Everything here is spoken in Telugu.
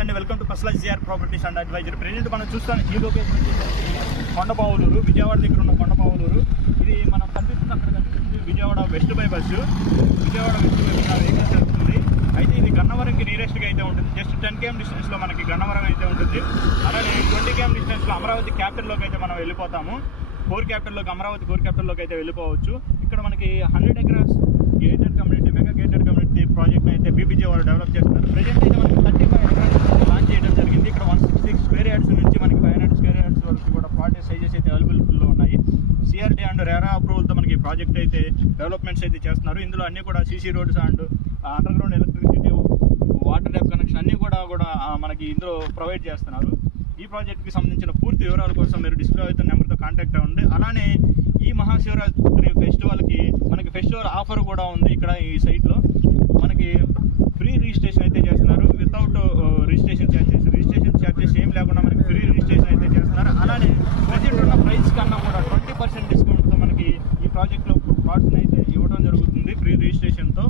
నమస్తే అండి, welcome to Pasla G R properties and adviser. Present మనం చూస్తాం ఈ లొకేషన్ కొండపావులూరు, విజయవాడ దగ్గర ఉన్న కొండపావులూరు. ఇది మనం కనిపిస్తుంది, అక్కడ కనిపిస్తుంది Vijayawada west bypass. Vijayawada west bypass vehicles వెళ్తుంది. అయితే ఇది గన్నవరంకి నియరెస్ట్గా అయితే ఉంటుంది. జస్ట్ 10 km డిస్టెన్స్లో మనకి గన్నవరం అయితే ఉంటుంది. అలానే 20 km డిస్టెన్స్లో అమరావతి క్యాపిటల్లోకి అయితే మనం వెళ్ళిపోతాము. అమరావతి కోర్ క్యాపిటల్లోకి అయితే వెళ్ళిపోవచ్చు. ఇక్కడ మనకి 100 acres gated community, mega gated community project అయితే బీబీజీ వాళ్ళు డెవలప్ చేస్తున్నారు. ప్రెజెంట్ అయితే మనకి 35 acres లాంచ్ చేయడం జరిగింది. ఇక్కడ 166 square yards నుంచి మనకి 500 square yards వరకు కూడా ప్లాట్ సైజెస్ అయితే అవైలబుల్లో ఉన్నాయి. సిఆర్డీ అండ్ రెరా అప్రూవల్తో మనకి ప్రాజెక్ట్ అయితే డెవలప్మెంట్స్ అయితే చేస్తున్నారు. ఇందులో అన్నీ కూడా CC roads and under ground electricity, water tap connection అన్నీ కూడా మనకి ఇందులో ప్రొవైడ్ చేస్తున్నారు. ఈ ప్రాజెక్ట్కి సంబంధించిన పూర్తి వివరాల కోసం మీరు డిస్ప్లే అవుతున్న నెంబర్తో కాంటాక్ట్ అవ్వండి. అలానే ఈ మహాశివరాత్రి ఫెస్టివల్కి మనకి ఫెస్టివల్ ఆఫర్ కూడా ఉంది. ఇక్కడ ఈ సైట్లో మనకి ఫ్రీ రిజిస్ట్రేషన్ అయితే చేస్తున్నారు. వితౌట్ రిజిస్ట్రేషన్ ఛార్జెస్ ఏం లేకుండా మనకి ఫ్రీ రిజిస్ట్రేషన్ అయితే చేస్తున్నారు. అలానే ప్రజెంట్ ఉన్న ప్రైస్ కన్నా కూడా 20% డిస్కౌంట్తో మనకి ఈ ప్రాజెక్ట్లో ప్లాట్స్ని అయితే ఇవ్వడం జరుగుతుంది ఫ్రీ రిజిస్ట్రేషన్తో.